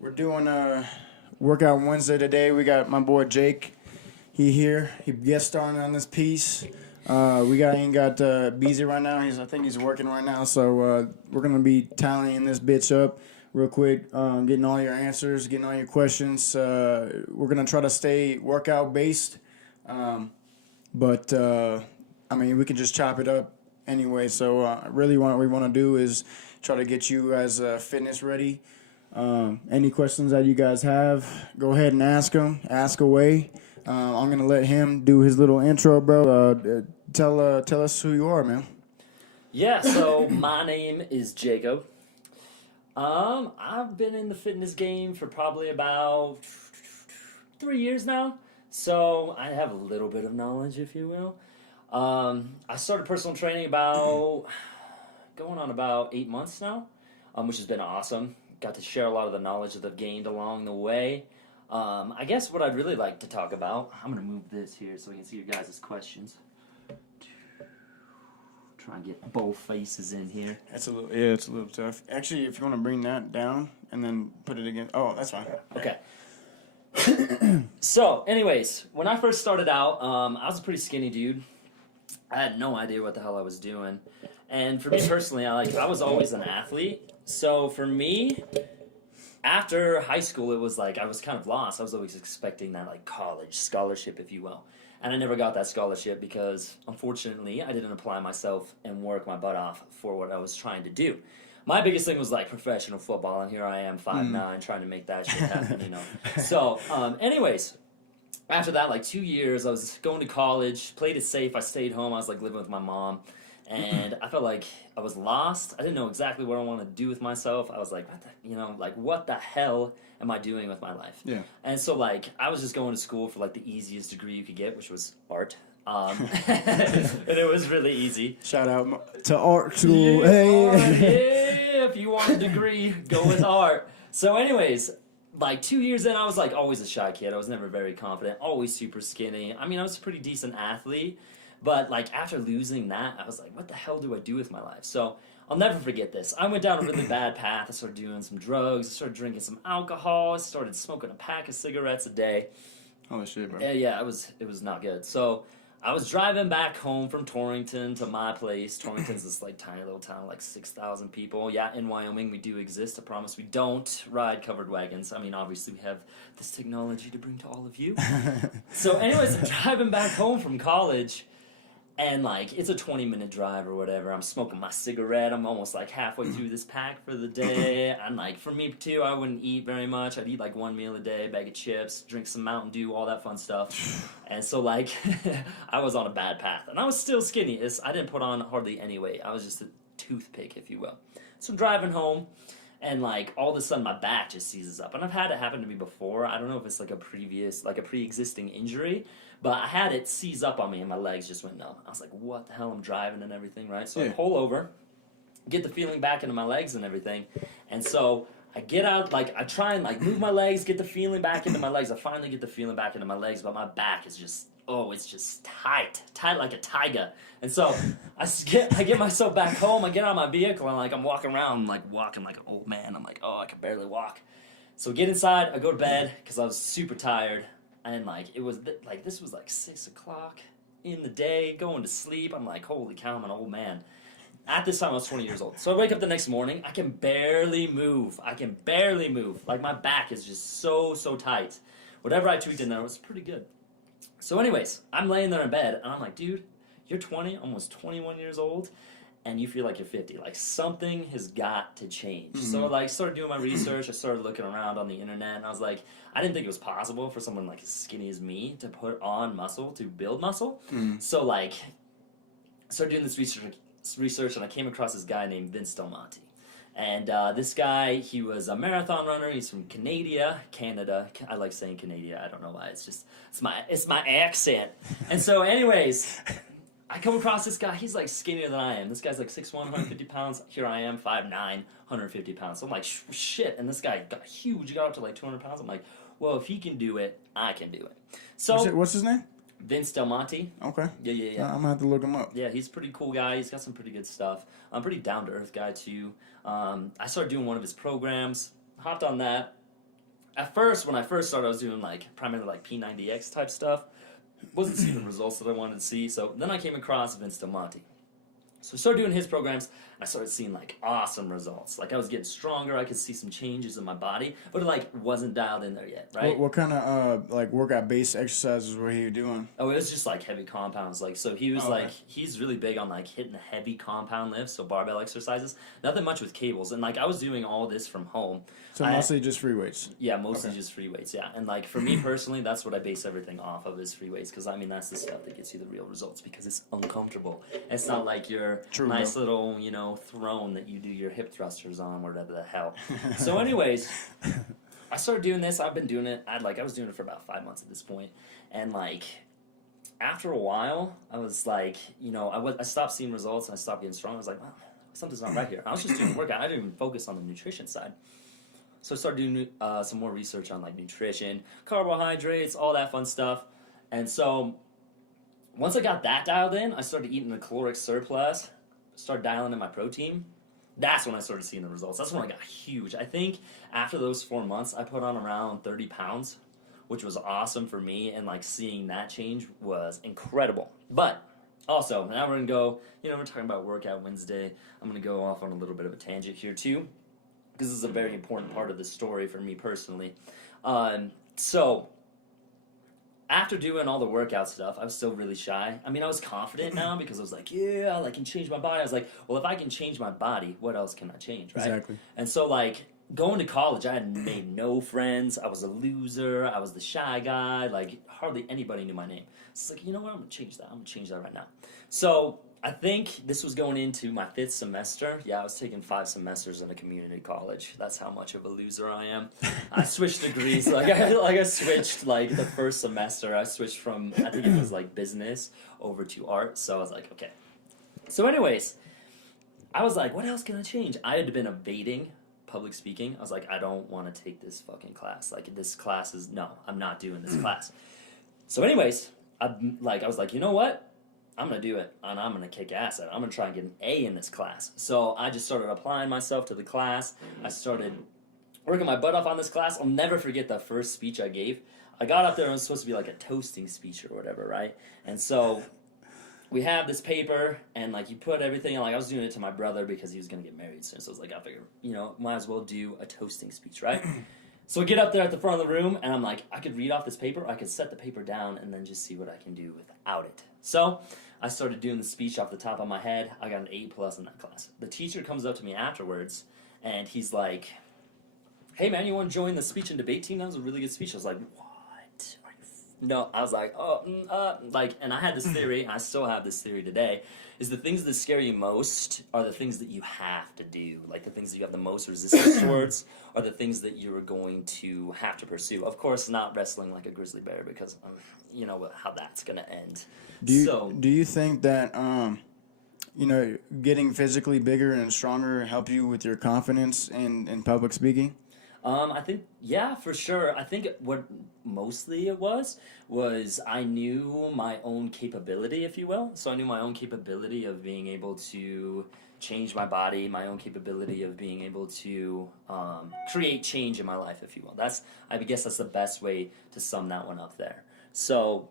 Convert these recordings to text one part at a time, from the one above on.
We're doing a workout Wednesday today. We got my boy Jake. He here. He guest starring on this piece. Ain't got Beezy right now. I think he's working right now. So we're gonna be tallying this bitch up real quick, getting all your answers, getting all your questions. We're gonna try to stay workout based, but I mean we can just chop it up anyway. So really, what we want to do is try to get you guys fitness ready. Any questions that you guys have, go ahead and ask them. Ask away. I'm gonna let him do his little intro, bro. Tell us who you are, man. Yeah, so my name is Jacob. I've been in the fitness game for probably about 3 years now, so I have a little bit of knowledge, if you will. I started personal training about 8 months now, which has been awesome. Got to share a lot of the knowledge that I've gained along the way. I guess what I'd really like to talk about, I'm going to move this here so we can see your guys' questions. Try and get both faces in here. It's a little tough. Actually, if you want to bring that down and then put it again. Oh, that's fine. Okay. So, anyways, when I first started out, I was a pretty skinny dude. I had no idea what the hell I was doing. And for me personally, I was always an athlete. So for me, after high school, it was like I was kind of lost. I was always expecting that like college scholarship, if you will. And I never got that scholarship because, unfortunately, I didn't apply myself and work my butt off for what I was trying to do. My biggest thing was like professional football, and here I am, 5'9", trying to make that shit happen, you know. So, anyways, after that, like 2 years, I was going to college, played it safe. I stayed home. I was like living with my mom. And I felt like I was lost. I didn't know exactly what I wanted to do with myself. I was like, what the hell am I doing with my life? Yeah. And so, like, I was just going to school for, like, the easiest degree you could get, which was art. And it was really easy. Shout out to art school. Yeah, Hey. yeah, if you want a degree, go with art. So anyways, like 2 years in, I was, like, always a shy kid. I was never very confident, always super skinny. I mean, I was a pretty decent athlete. But, like, after losing that, I was like, what the hell do I do with my life? So, I'll never forget this. I went down a really bad path. I started doing some drugs. I started drinking some alcohol. I started smoking a pack of cigarettes a day. Holy shit, bro. Yeah, it was not good. So, I was driving back home from Torrington to my place. Torrington's this, like, tiny little town, like 6,000 people. Yeah, in Wyoming, we do exist. I promise we don't ride covered wagons. I mean, obviously, we have this technology to bring to all of you. So, anyways, I'm driving back home from college. And, like, it's a 20-minute drive or whatever. I'm smoking my cigarette. I'm almost, like, halfway through this pack for the day. And, like, for me, too, I wouldn't eat very much. I'd eat, like, one meal a day, bag of chips, drink some Mountain Dew, all that fun stuff. And so, like, I was on a bad path. And I was still skinny. I didn't put on hardly any weight. I was just a toothpick, if you will. So I'm driving home. And, like, all of a sudden, my back just seizes up. And I've had it happen to me before. I don't know if it's, like, a pre-existing injury. But I had it seize up on me, and my legs just went numb. I was like, what the hell? I'm driving and everything, right? So I pull over, get the feeling back into my legs and everything. And so I get out, like, I try and, like, move my legs, get the feeling back into my legs. I finally get the feeling back into my legs, but my back is just, it's just tight like a tiger. And so I get myself back home. I get out of my vehicle, and, like, I'm walking around, walking like an old man. I'm like, I can barely walk. So I get inside, I go to bed, because I was super tired. And, like, it was, this was, 6 o'clock in the day, going to sleep. I'm like, holy cow, I'm an old man. At this time, I was 20 years old. So I wake up the next morning. I can barely move. Like, my back is just so tight. Whatever I tweaked in there was pretty good. So anyways, I'm laying there in bed, and I'm like, dude, you're 20, almost 21 years old, and you feel like you're 50. Like, something has got to change. Mm-hmm. So, like, started doing my research. I started looking around on the internet, and I was like, I didn't think it was possible for someone, like, as skinny as me to put on muscle, to build muscle. Mm-hmm. So, like, I started doing this research, and I came across this guy named Vince Del Monte. And this guy, he was a marathon runner. He's from Canada. I like saying Canada. I don't know why. It's my accent. And so, anyways, I come across this guy. He's, like, skinnier than I am. This guy's, like, 6'1", 150 pounds. Here I am, 5'9", 150 pounds. So I'm like, shit. And this guy got huge. He got up to, like, 200 pounds. I'm like, well, if he can do it, I can do it. So what's his name? Vince Del Monte. Okay. Yeah. I'm going to have to look him up. Yeah, he's a pretty cool guy. He's got some pretty good stuff. Pretty down-to-earth guy, too. I started doing one of his programs. Hopped on that. at first, when I first started, I was doing like primarily like P90X type stuff. Wasn't seeing the results that I wanted to see. So then I came across Vince Del Monte. So I started doing his programs, and I started seeing like awesome results. Like I was getting stronger, I could see some changes in my body, but it like wasn't dialed in there yet, right? What kind of like workout based exercises were you doing? Oh, it was just like heavy compounds. Like so he was Okay. like he's really big on like hitting the heavy compound lifts, so barbell exercises. Nothing much with cables. And like I was doing all this from home. So I- mostly just free weights. Yeah, mostly Okay. just free weights, yeah. And like for me personally, that's what I base everything off of is free weights because I mean that's the stuff that gets you the real results because it's uncomfortable. It's not like your True, nice bro. little, you know, throne that you do your hip thrusters on, whatever the hell. So anyways, I started doing this. I've been doing it. I was doing it for about 5 months at this point, and like after a while, I was like, you know, I stopped seeing results and I stopped getting strong. I was like, well, something's not right here. I was just doing workout. I didn't even focus on the nutrition side. So I started doing some more research on like nutrition, carbohydrates, all that fun stuff. And so once I got that dialed in, I started eating a caloric surplus, started dialing in my protein. That's when I started seeing the results. That's when I got huge. I think after those 4 months, I put on around 30 pounds, which was awesome for me. And like seeing that change was incredible. But also, now we're going to go, you know, we're talking about Workout Wednesday. I'm going to go off on a little bit of a tangent here too, because this is a very important part of the story for me personally. So after doing all the workout stuff, I was still really shy. I mean, I was confident now because I was like, yeah, I can change my body. I was like, well, if I can change my body, what else can I change, right? Exactly. And so, like, going to college, I had made no friends. I was a loser. I was the shy guy. Like, hardly anybody knew my name. It's like, you know what? I'm going to change that. I'm going to change that right now. So I think this was going into my 5th semester. Yeah, I was taking 5 semesters in a community college. That's how much of a loser I am. I switched degrees. I switched like the first semester. I switched from I think it was like business over to art. So I was like, okay. So anyways, I was like, what else can I change? I had been evading public speaking. I was like, I don't want to take this fucking class. Like this class is no, I'm not doing this class. So anyways, I was like, you know what? I'm going to do it, and I'm going to kick ass at it. I'm going to try and get an A in this class. So I just started applying myself to the class. I started working my butt off on this class. I'll never forget the first speech I gave. I got up there, and it was supposed to be like a toasting speech or whatever, right? And so we have this paper, and like you put everything, like I was doing it to my brother because he was going to get married soon. So I was like, I figure, you know, might as well do a toasting speech, right? So I get up there at the front of the room, and I'm like, I could read off this paper, I could set the paper down, and then just see what I can do without it. So I started doing the speech off the top of my head. I got an A+ in that class. The teacher comes up to me afterwards, and he's like, hey man, you want to join the speech and debate team? That was a really good speech. I was like, what? Are you no, I was like, and I had this theory, and I still have this theory today, is the things that scare you most are the things that you have to do. Like the things that you have the most resistance towards are the things that you are going to have to pursue. Of course, not wrestling like a grizzly bear because you know how that's going to end. Do you think that you know, getting physically bigger and stronger help you with your confidence in public speaking? I think, yeah, for sure. I think what mostly it was I knew my own capability, if you will. So I knew my own capability of being able to change my body, my own capability of being able to create change in my life, if you will. I guess that's the best way to sum that one up there. So,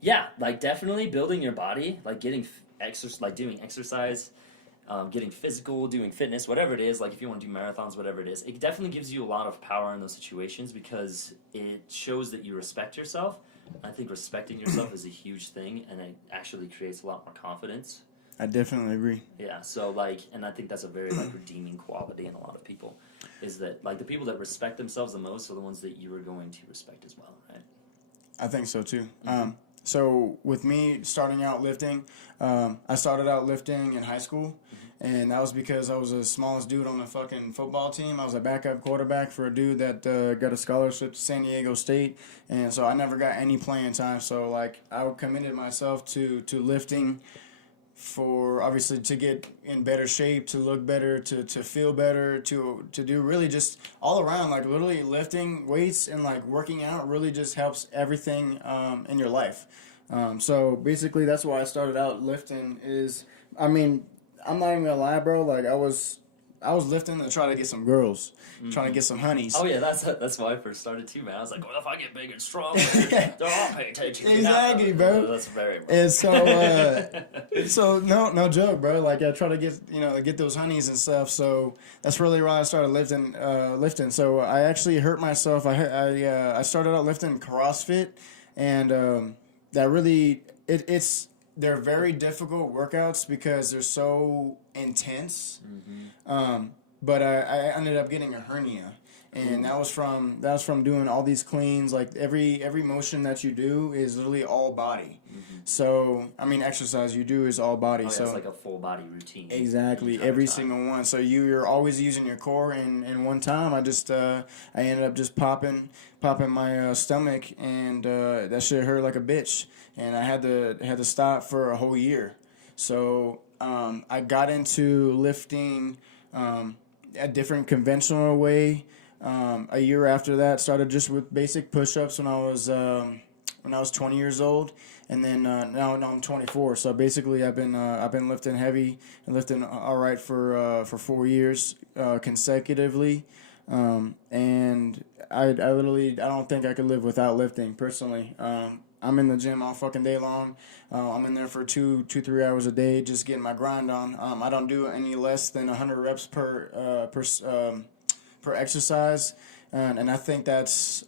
yeah, like definitely building your body, like getting doing exercise, getting physical, doing fitness, whatever it is, like if you want to do marathons, whatever it is, it definitely gives you a lot of power in those situations because it shows that you respect yourself. I think respecting yourself is a huge thing, and it actually creates a lot more confidence. I definitely agree. Yeah, so like, and I think that's a very like redeeming quality in a lot of people, is that like the people that respect themselves the most are the ones that you are going to respect as well, right? I think so too. Mm-hmm. So with me starting out lifting, I started out lifting in high school, and that was because I was the smallest dude on the fucking football team. I was a backup quarterback for a dude that got a scholarship to San Diego State, and so I never got any playing time. So like I committed myself to lifting for obviously to get in better shape, to look better, to feel better, to do really just all around, like literally lifting weights and like working out really just helps everything in your life. So basically that's why I started out lifting is, I mean, I'm not even gonna lie, bro, like I I was lifting to try to get some girls, trying to get some honeys. Oh yeah, that's why I first started too, man. I was like, what if I get big and strong? They'll all pay attention. Exactly, bro. That's very. And so no joke, bro. Like I try to get those honeys and stuff. So that's really why I started lifting. So I actually hurt myself. I started out lifting CrossFit, and that really they're very difficult workouts because they're so intense. But I ended up getting a hernia, and that was from doing all these cleans. Like every motion that you do is literally all body. So I mean, exercise you do is all body. Oh, yeah, so it's like a full body routine. exactly every single one. So you're always using your core. And one time I ended up just popping my stomach, and that shit hurt like a bitch. And I had to stop for a whole year. So I got into lifting a different conventional way. A year after that, started just with basic push-ups when I was 20 years old, and then now I'm 24. So basically, I've been lifting heavy and lifting all right for 4 years consecutively. And I don't think I could live without lifting personally. I'm in the gym all fucking day long. I'm in there for 3 hours a day, just getting my grind on. I don't do any less than 100 reps per exercise, and I think that's.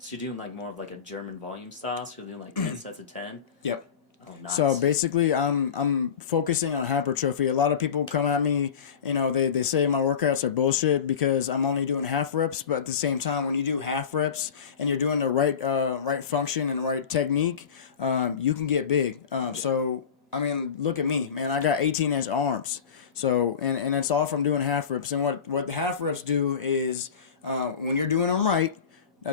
So you're doing like more of like a German volume style. So you're doing like 10 sets of 10. Yep. Oh, nice. So basically, I'm focusing on hypertrophy. A lot of people come at me, they say my workouts are bullshit because I'm only doing half reps. But at the same time, when you do half reps and you're doing the right function and right technique, you can get big. So I mean, look at me, man. I got 18-inch arms. So and it's all from doing half reps. And what the half reps do is when you're doing them right.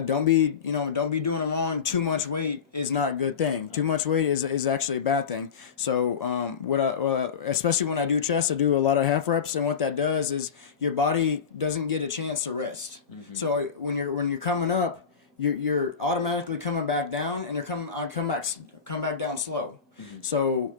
Don't be doing them on too much weight is not a good thing. Too much weight is actually a bad thing. So especially when I do chest, I do a lot of half reps, and what that does is your body doesn't get a chance to rest. So when you're coming up, you're automatically coming back down, and come back down slow. So.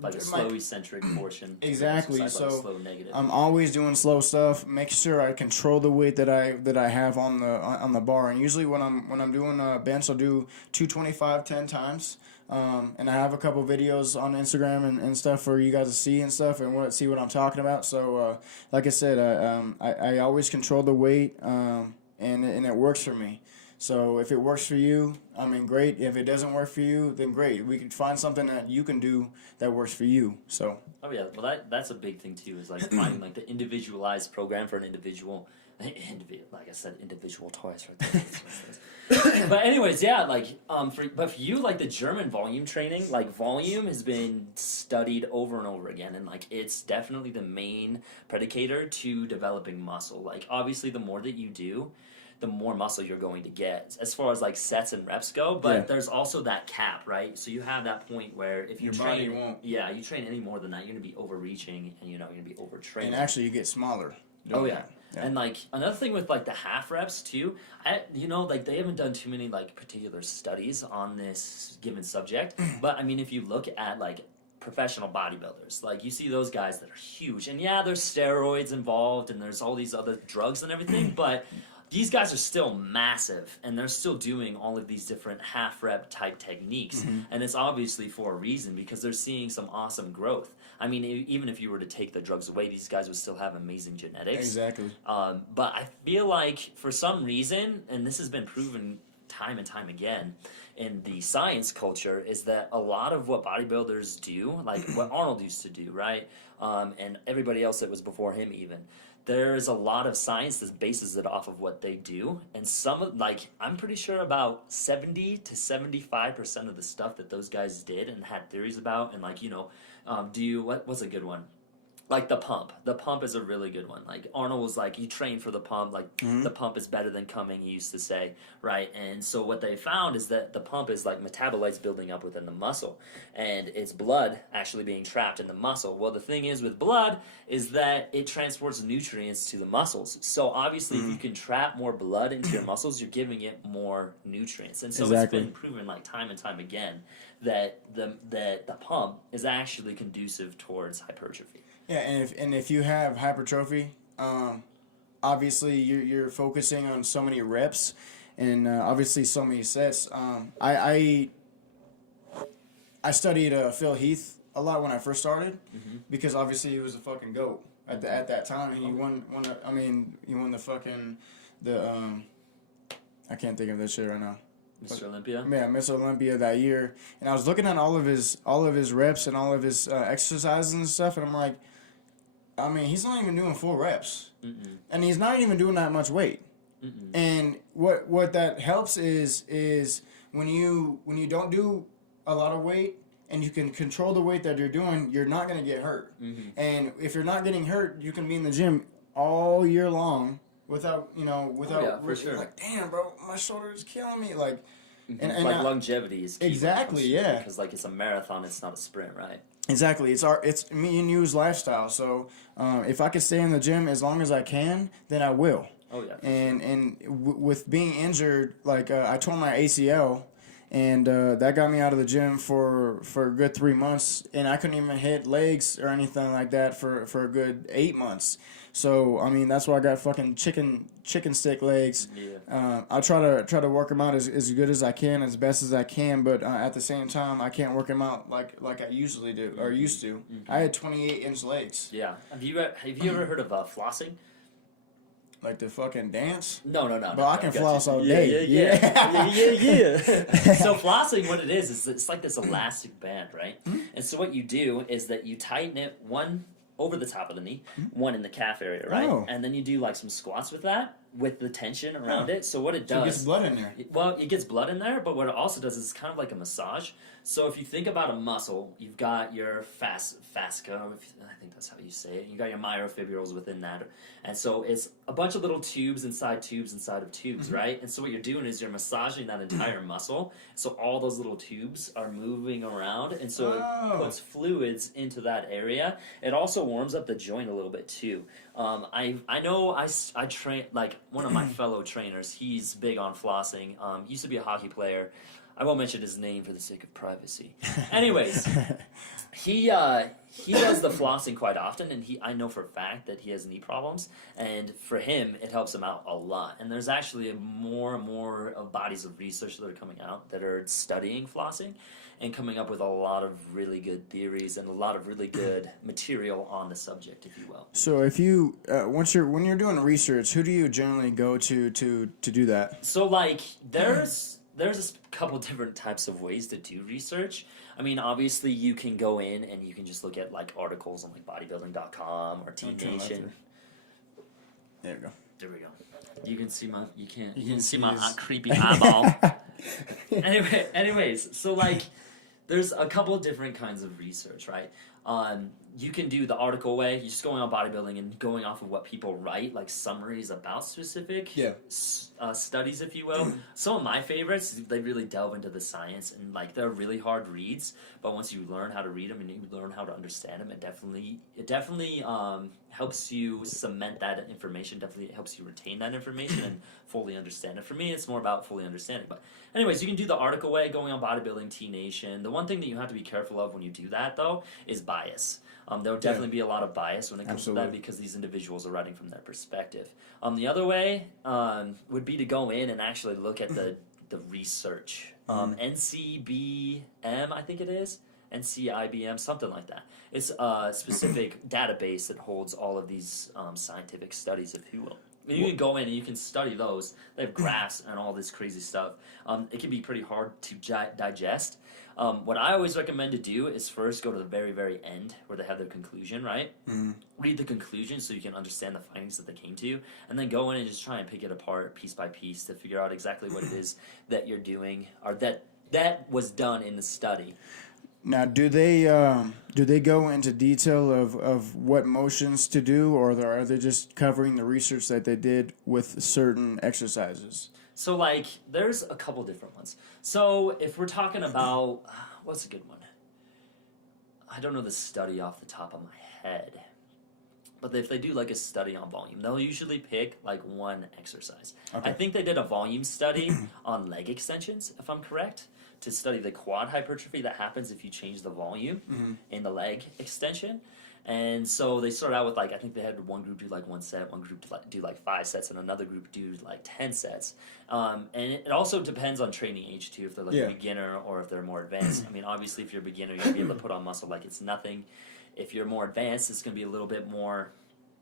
Like a slow eccentric portion. Exactly. Like So slow negative. I'm always doing slow stuff. Make sure I control the weight that I have on the bar. And usually when I'm doing a bench, I'll do 225 10 times. And I have a couple videos on Instagram and stuff for you guys to see and stuff and see what I'm talking about. So like I said, I always control the weight, and it works for me. So if it works for you, I mean, great. If it doesn't work for you, then great. We can find something that you can do that works for you. So. Oh yeah, well that's a big thing too. Is like finding like the individualized program for an individual. Like I said, individual twice right there. But anyways, yeah, like for you, like the German volume training, like volume has been studied over and over again, and like it's definitely the main predicator to developing muscle. Like obviously, the more that you do, the more muscle you're going to get as far as like sets and reps go. But there's also that cap, right? So you have that point where if you train, you train any more than that, you're going to be overreaching and you're going to be overtraining. And actually, you get smaller. Oh yeah. And like another thing with like the half reps too, like they haven't done too many like particular studies on this given subject. But I mean, if you look at like professional bodybuilders, like you see those guys that are huge, and yeah, there's steroids involved and there's all these other drugs and everything, but these guys are still massive, and they're still doing all of these different half-rep type techniques, and it's obviously for a reason, because they're seeing some awesome growth. I mean, even if you were to take the drugs away, these guys would still have amazing genetics. Exactly. But I feel like, for some reason, and this has been proven time and time again in the science culture, is that a lot of what bodybuilders do, like what Arnold used to do, right, and everybody else that was before him even, there's a lot of science that bases it off of what they do, and I'm pretty sure about 70 to 75% of the stuff that those guys did and had theories about, and what's a good one? Like the pump. The pump is a really good one. Like Arnold was like, you train for the pump. Like the pump is better than coming, he used to say, right? And so what they found is that the pump is like metabolites building up within the muscle, and it's blood actually being trapped in the muscle. Well, the thing is with blood is that it transports nutrients to the muscles. So obviously, if you can trap more blood into your muscles, you're giving it more nutrients. And so It's been proven like time and time again that the pump is actually conducive towards hypertrophy. Yeah, and if you have hypertrophy, obviously you're focusing on so many reps, and obviously so many sets. I studied Phil Heath a lot when I first started, because obviously he was a fucking goat at that time, and he he won the fucking I can't think of this shit right now. Mr. Olympia. Yeah, Mr. Olympia that year, and I was looking at all of his reps and all of his exercises and stuff, and I'm like, I mean, he's not even doing full reps, and he's not even doing that much weight. And what that helps is when you don't do a lot of weight and you can control the weight that you're doing, you're not gonna get hurt. And if you're not getting hurt, you can be in the gym all year long without for sure. like, damn, bro, my shoulder is killing me, like. And like longevity is key exactly, yeah, because like it's a marathon, it's not a sprint, right? Exactly. It's me and you's lifestyle. So if I can stay in the gym as long as I can, then I will. Oh yeah. And with being injured, like I tore my ACL, and that got me out of the gym for a good 3 months, and I couldn't even hit legs or anything like that for a good 8 months. So I mean, that's why I got fucking chicken stick legs. Yeah. I try to work them out as good as I can, as best as I can, but at the same time, I can't work them out like I usually do or used to. I had 28-inch legs. Yeah. Have you ever heard of flossing? Like the fucking dance? No. But I can floss all Yeah. day. So flossing, what it is it's like this elastic band, right? And so what you do is that you tighten it one over the top of the knee, one in the calf area, right? Oh. And then you do like some squats with that, with the tension around it. So what it does... So it gets blood in there. Well, it gets blood in there, but what it also does is it's kind of like a massage. So if you think about a muscle, you've got your fascia, I think that's how you say it. You got your myofibrils within that. And so it's a bunch of little tubes inside of tubes, right? And so what you're doing is you're massaging that entire muscle. So all those little tubes are moving around, and so it puts fluids into that area. It also warms up the joint a little bit too. I know I train, like one of my fellow trainers, he's big on flossing. He used to be a hockey player. I won't mention his name for the sake of privacy. Anyways, he does the flossing quite often, and I know for a fact that he has knee problems, and for him, it helps him out a lot. And there's actually more and more bodies of research that are coming out that are studying flossing and coming up with a lot of really good theories and a lot of really good material on the subject, if you will. So if you when you're doing research, who do you generally go to do that? So like there's a couple different types of ways to do research. I mean, obviously you can go in and you can just look at like articles on like bodybuilding.com or Team Nation. There we go. There we go. You can see my his... creepy eyeball. Anyways, so like there's a couple of different kinds of research, right? You can do the article way. You're just going on bodybuilding and going off of what people write, like summaries about specific studies, if you will. Some of my favorites, they really delve into the science, and like they're really hard reads. But once you learn how to read them and you learn how to understand them, it definitely helps you cement that information. Definitely helps you retain that information and fully understand it. For me, it's more about fully understanding. But anyways, you can do the article way, going on bodybuilding, T Nation. The one thing that you have to be careful of when you do that, though, is bias. There will definitely be a lot of bias when it comes to that because these individuals are writing from their perspective. The other way would be to go in and actually look at the research. NCBM, I think it is. NCIBM, something like that. It's a specific database that holds all of these scientific studies, if you will. And you can go in and you can study those. They have graphs and all this crazy stuff. It can be pretty hard to digest. What I always recommend to do is first go to the very, very end where they have their conclusion, right? Read the conclusion so you can understand the findings that they came to, and then go in and just try and pick it apart piece by piece to figure out exactly what it is that you're doing or that was done in the study. Now, do they go into detail of what motions to do, or are they just covering the research that they did with certain exercises? So, like, there's a couple different ones. So, if we're talking about, what's a good one? I don't know the study off the top of my head. But if they do like a study on volume, they'll usually pick like one exercise. Okay. I think they did a volume study on leg extensions, if I'm correct, to study the quad hypertrophy that happens if you change the volume in the leg extension. And so they started out with like, I think they had one group do like 1 set, one group do like 5 sets, and another group do like 10 sets. And it also depends on training age too, if they're like a beginner or if they're more advanced. I mean, obviously if you're a beginner, you're gonna be able to put on muscle like it's nothing. If you're more advanced, it's gonna be a little bit more.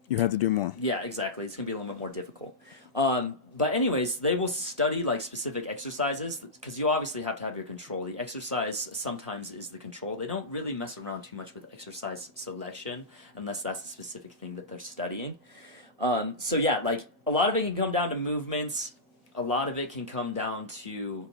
You have to do more. Yeah, exactly. It's gonna be a little bit more difficult. But anyways, they will study like specific exercises because you obviously have to have your control. The exercise sometimes is the control. They don't really mess around too much with exercise selection unless that's a specific thing that they're studying. So yeah, like a lot of it can come down to movements. A lot of it can come down to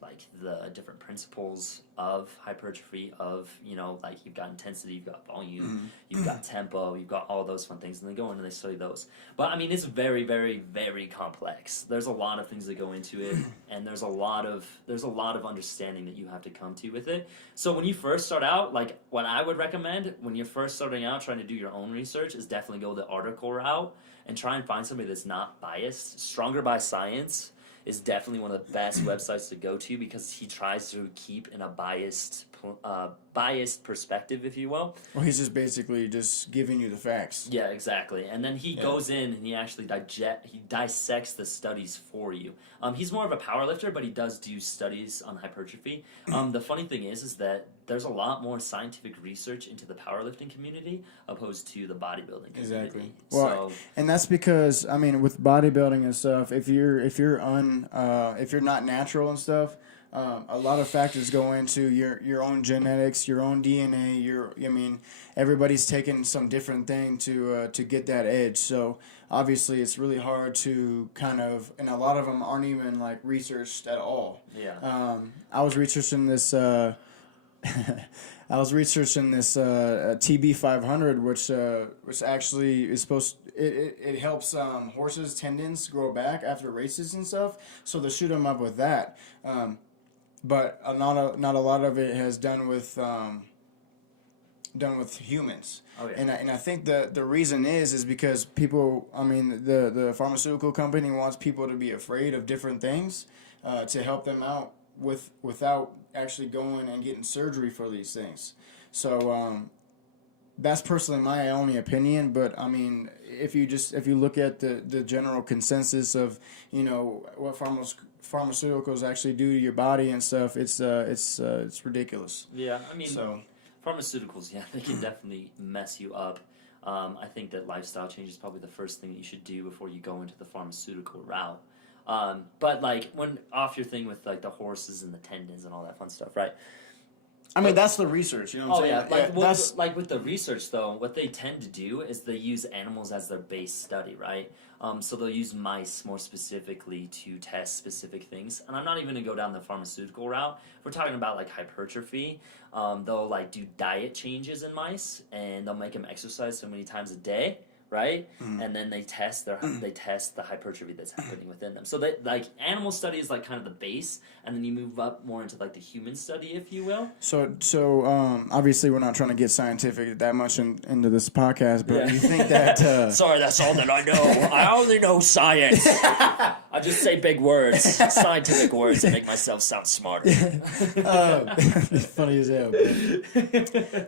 like the different principles of hypertrophy of, you know, like you've got intensity, you've got volume, you've got tempo, you've got all those fun things, and they go in and they study those. But I mean, it's very, very, very complex. There's a lot of things that go into it, and there's a lot of understanding that you have to come to with it. So when you first start out, like what I would recommend when you're first starting out trying to do your own research is definitely go the article route and try and find somebody that's not biased. Stronger by Science is definitely one of the best websites to go to because he tries to keep in a biased perspective, if you will. Well, he's just basically just giving you the facts. Yeah, exactly. And then he goes in and he actually dissects the studies for you. He's more of a power lifter, but he does do studies on hypertrophy. The funny thing is that there's a lot more scientific research into the powerlifting community opposed to the bodybuilding community. Exactly. Well, and that's because I mean, with bodybuilding and stuff, if you're not natural and stuff, a lot of factors go into your own genetics, your own DNA. Everybody's taking some different thing to get that edge. So obviously, it's really hard to kind of, and a lot of them aren't even like researched at all. Yeah. I was researching this. TB 500, which actually is supposed. It helps horses' tendons grow back after races and stuff. So they shoot them up with that. But not a lot of it has done with humans. Oh, yeah. And I think the reason is because people. I mean, the pharmaceutical company wants people to be afraid of different things to help them out without actually going and getting surgery for these things. So that's personally my only opinion, but I mean, if you look at the general consensus of, you know, what pharmaceuticals actually do to your body and stuff, it's ridiculous. Yeah, I mean, pharmaceuticals, yeah, they can definitely mess you up. I think that lifestyle change is probably the first thing that you should do before you go into the pharmaceutical route. But like when off your thing with like the horses and the tendons and all that fun stuff, right? I mean, that's the research, you know what I'm saying? Like with the research though, what they tend to do is they use animals as their base study, right? So they'll use mice more specifically to test specific things. And I'm not even gonna go down the pharmaceutical route. If we're talking about like hypertrophy, they'll like do diet changes in mice and they'll make them exercise so many times a day. Right, and then they test the hypertrophy that's happening within them. So that like animal study is like kind of the base, and then you move up more into like the human study, if you will. So obviously we're not trying to get scientific that much into this podcast, but you think that? Sorry, that's all that I know. I only know science. I just say big words, scientific words, and make myself sound smarter. Funny as hell.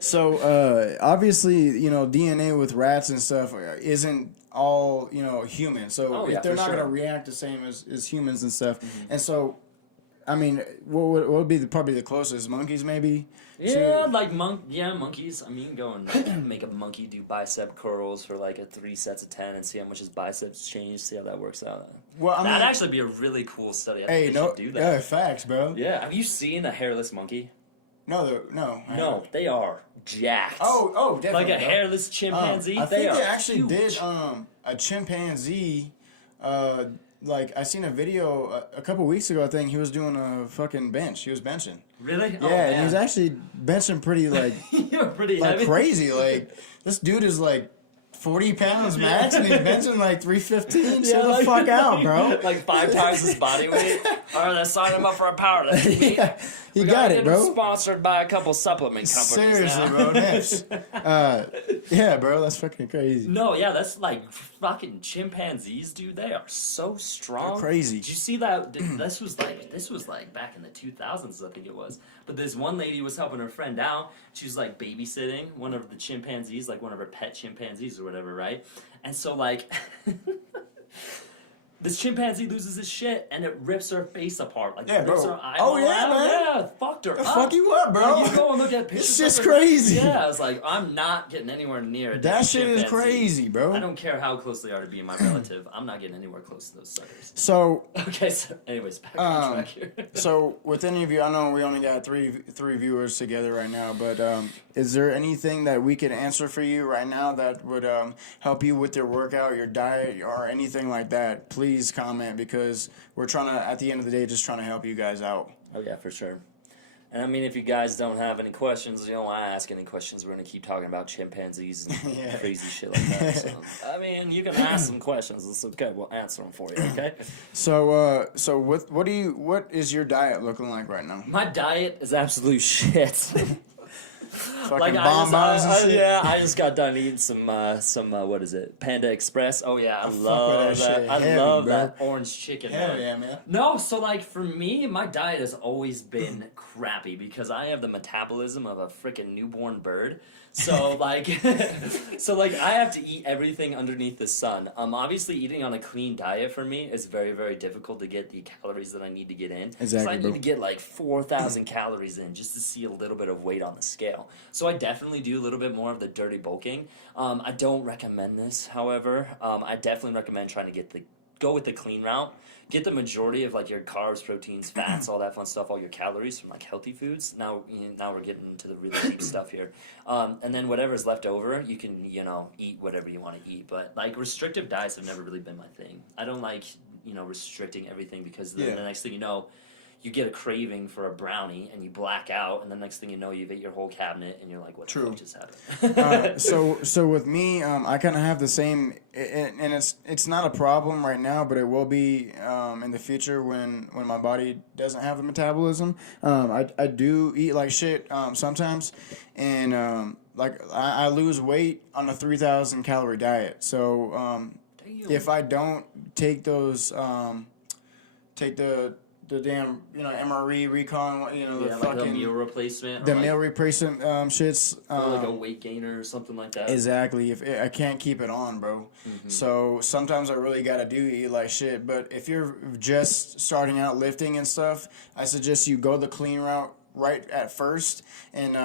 So obviously, you know, DNA with rats and stuff isn't all, you know, human. So if they're not going to react the same as humans and stuff. And so, I mean, what would be probably the closest? Monkeys, maybe? Yeah, like monkeys. I mean, go and make a monkey do bicep curls for like 3 sets of 10 and see how much his biceps change, see how that works out. Well, that'd actually be a really cool study. I think they should do that. Yeah, facts, bro. Yeah, have you seen a hairless monkey? No, they are jacked. Oh, definitely. Like a hairless chimpanzee. I think they actually huge. did a chimpanzee. Like I seen a video a couple weeks ago. I think he was doing a fucking bench. He was benching. Really? Yeah, and he was actually benching pretty like You're pretty like heavy. crazy. Like this dude is like 40 pounds max, and he's benching like 315. Chill the like- fuck out, bro. Like 5 times his body weight. All right, let's sign him up for a powerlifting. Yeah, you We got gotta it, get bro. him sponsored by a couple supplement companies. Seriously, now. bro. Nips. Yeah, bro. That's fucking crazy. No, yeah, that's like fucking chimpanzees, dude. They are so strong. They're crazy. Did you see that? This was like back in the 2000s, I think it was. But this one lady was helping her friend out. She was like babysitting one of the chimpanzees, like one of her pet chimpanzees or whatever, right? And so like. This chimpanzee loses his shit and it rips her face apart. Like, Yeah, rips bro. her eyeball Oh, yeah, out. man. Yeah, fucked her The up. fuck you up, bro? Like, you go and look at pictures. It's just of her. crazy. Yeah, I was like, I'm not getting anywhere near it. That shit is crazy, bro. I don't care how close they are to being my relative. I'm not getting anywhere close to those suckers. So, Okay, so anyways, back on track here. so with any of you, I know we only got three viewers together right now, but is there anything that we could answer for you right now that would help you with your workout, your diet, or anything like that? Please comment, because we're trying to, at the end of the day, just trying to help you guys out. Oh yeah, for sure. And I mean, if you guys don't have any questions, you don't want to ask any questions, we're going to keep talking about chimpanzees and Yeah. crazy shit like that. So, I mean, you can ask some questions. It's okay. We'll answer them for you, okay? So what is your diet looking like right now? My diet is absolute shit. Fucking bonbons and shit. yeah, I just got done eating some what is it? Panda Express. Oh yeah, I fuck with love that that. shit I heavy, love bro. that orange chicken. Hell man. yeah, man. No, so like for me, my diet has always been crappy because I have the metabolism of a freaking newborn bird. So like, I have to eat everything underneath the sun. Obviously eating on a clean diet for me is very, very difficult to get the calories that I need to get in. Exactly, So I need bro. to get like 4,000 calories in just to see a little bit of weight on the scale. So I definitely do a little bit more of the dirty bulking. I don't recommend this, however. I definitely recommend trying to go with the clean route. Get the majority of like your carbs, proteins, fats, all that fun stuff, all your calories from like healthy foods. Now we're getting into the really deep stuff here. And then whatever's left over, you can eat whatever you want to eat. But like restrictive diets have never really been my thing. I don't like restricting everything because then the next thing you know, you get a craving for a brownie and you black out, and the next thing you know, you've ate your whole cabinet and you're like, what the fuck just happened? So with me, I kind of have the same, and it's not a problem right now, but it will be in the future when my body doesn't have the metabolism. I do eat like shit sometimes, and like I lose weight on a 3,000 calorie diet. So if I don't take those, take the damn MRE recon, the Yeah, like fucking a meal replacement. the or like, meal replacement shits. or like a weight gainer or something like that. Exactly. If I can't keep it on, bro. So sometimes I really gotta eat like shit. But if you're just starting out lifting and stuff, I suggest you go the clean route right at first, and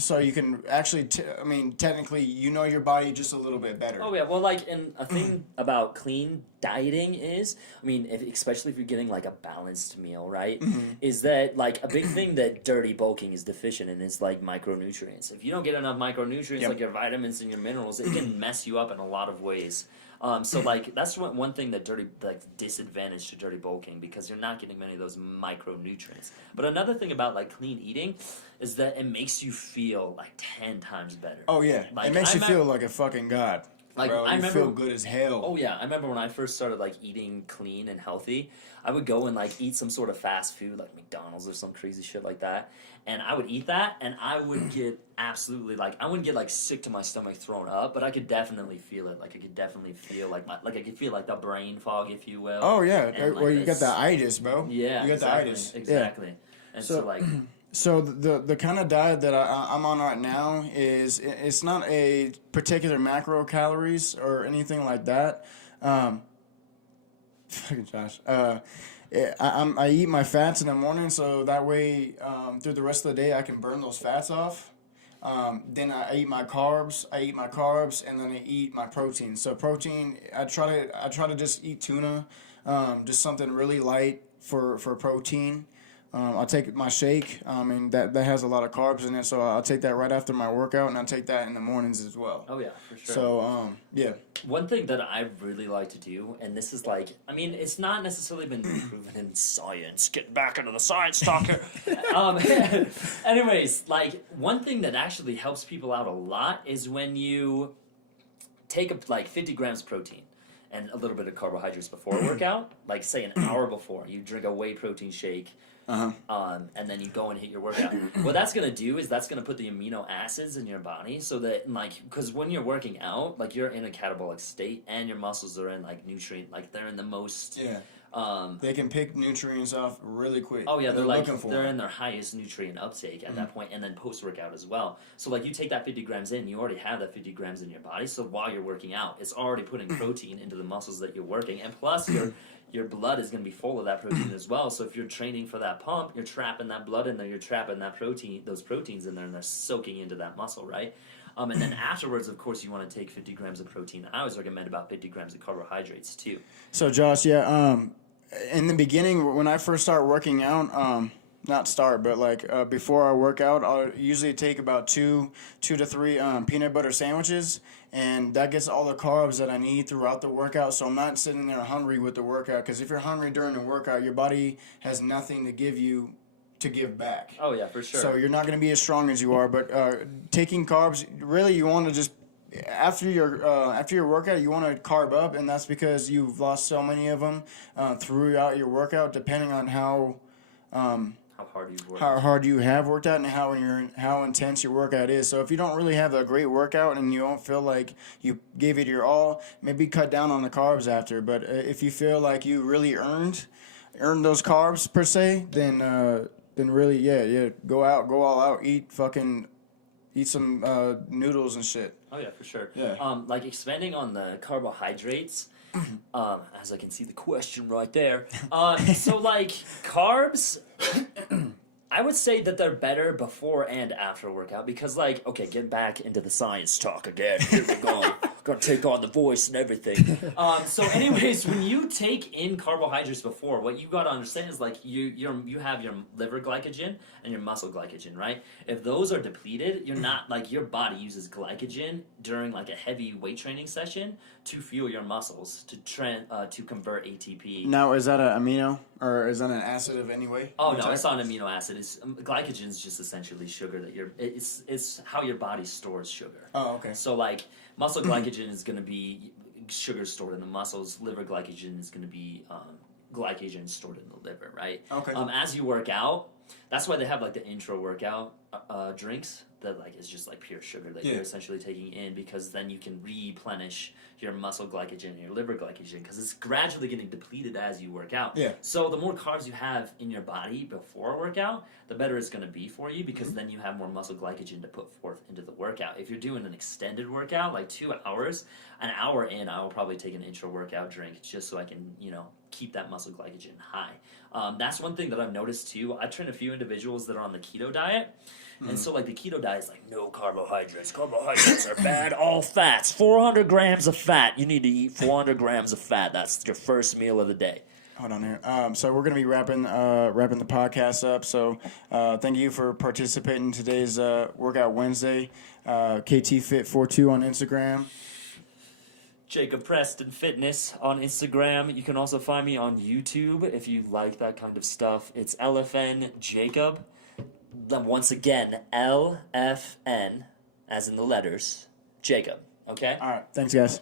so you can actually, technically, your body just a little bit better. Oh yeah, well, like, and a thing about clean dieting is, especially if you're getting like a balanced meal, right? Is that like a big thing that dirty bulking is deficient in is like micronutrients. If you don't get enough micronutrients, like your vitamins and your minerals, it can mess you up in a lot of ways. So like that's one thing that disadvantage to dirty bulking, because you're not getting many of those micronutrients. But another thing about like clean eating is that it makes you feel like 10 times better. Oh yeah, Like, it makes you feel like a fucking god. Like, bro, I you remember- feel good as hell. Oh yeah, I remember when I first started like eating clean and healthy, I would go and like eat some sort of fast food like McDonald's or some crazy shit like that, and I would eat that and I would get absolutely like, I wouldn't get like sick to my stomach thrown up, but I could definitely feel it. Like I could definitely feel like I could feel like the brain fog, if you will. Oh yeah, And, like, or you got this- the itis, bro. Yeah, you got exactly, the itis. exactly. And so like. So the kind of diet that I'm on right now is, it's not a particular macro calories or anything like that. Fucking Josh. I eat my fats in the morning, so that way through the rest of the day I can burn those fats off. Then I eat my carbs. And then I eat my protein. So protein, I try to just eat tuna, just something really light for protein. I'll take my shake, and that has a lot of carbs in it, so I'll take that right after my workout, and I'll take that in the mornings as well. Oh yeah, for sure. So, yeah. One thing that I really like to do, and this is like, it's not necessarily been proven in science. Get back into the science talk here. Anyways, like, one thing that actually helps people out a lot is when you take like 50 grams of protein and a little bit of carbohydrates before a workout, like say an hour before. You drink a whey protein shake, and then you go and hit your workout. What that's gonna do is that's gonna put the amino acids in your body, so that like, because when you're working out, like you're in a catabolic state, and your muscles are in like nutrient, like they're in the most. Yeah. They can pick nutrients off really quick. Oh yeah, they're like looking for they're them. in their highest nutrient uptake at that point, and then post workout as well. So like you take that 50 grams in, you already have that 50 grams in your body. So while you're working out, it's already putting protein into the muscles that you're working, and plus your blood is going to be full of that protein as well. So if you're training for that pump, you're trapping that blood in there, you're trapping that protein, those proteins in there, and they're soaking into that muscle, right? And then afterwards, of course, you want to take 50 grams of protein. I always recommend about 50 grams of carbohydrates too. So Josh, in the beginning, when I first start working out, not start, but like before I work out, I'll usually take about two to three peanut butter sandwiches, and that gets all the carbs that I need throughout the workout. So I'm not sitting there hungry with the workout, because if you're hungry during the workout, your body has nothing to give you to give back. Oh yeah, for sure. So you're not going to be as strong as you are. But taking carbs, really, you want to just after your workout, you want to carb up, and that's because you've lost so many of them throughout your workout, depending on how hard you've worked. how hard you have worked out and how intense your workout is. So if you don't really have a great workout and you don't feel like you gave it your all, maybe cut down on the carbs after. But if you feel like you really earned those carbs per se, then really go all out, eat some noodles and shit. Oh yeah, for sure. Yeah. Like expanding on the carbohydrates, as I can see the question right there. So like carbs, I would say that they're better before and after workout, because like, okay, get back into the science talk again. Here we go. Gonna take on the voice and everything. So anyways, when you take in carbohydrates before, what you gotta understand is like you have your liver glycogen and your muscle glycogen, right? If those are depleted, you're not like, your body uses glycogen during like a heavy weight training session to fuel your muscles to convert ATP. Now, is that an amino, or is that an acid of any way? Oh no, it's not an amino acid. It's glycogen is just essentially sugar that it's how your body stores sugar. Oh, okay. So like muscle glycogen is going to be sugar stored in the muscles. Liver glycogen is going to be glycogen stored in the liver, right? Okay. As you work out, that's why they have like the intro workout drinks that like is just like pure sugar that you're essentially taking in, because then you can replenish your muscle glycogen and your liver glycogen, because it's gradually getting depleted as you work out. Yeah. So the more carbs you have in your body before a workout, the better it's going to be for you, because then you have more muscle glycogen to put forth into the workout. If you're doing an extended workout, like 2 hours, an hour in, I will probably take an intro workout drink just so I can, keep that muscle glycogen high. That's one thing that I've noticed too. I train a few individuals that are on the keto diet. And so, like, the keto diet is like, no carbohydrates. Carbohydrates are bad. All fats. 400 grams of fat. You need to eat 400 grams of fat. That's your first meal of the day. Hold on here. So we're going to be wrapping the podcast up. So thank you for participating in today's Workout Wednesday. KT Fit 42 on Instagram. Jacob Preston Fitness on Instagram. You can also find me on YouTube if you like that kind of stuff. It's LFN Jacob. Once again, LFN, as in the letters, Jacob. Okay? All right. Thanks, guys.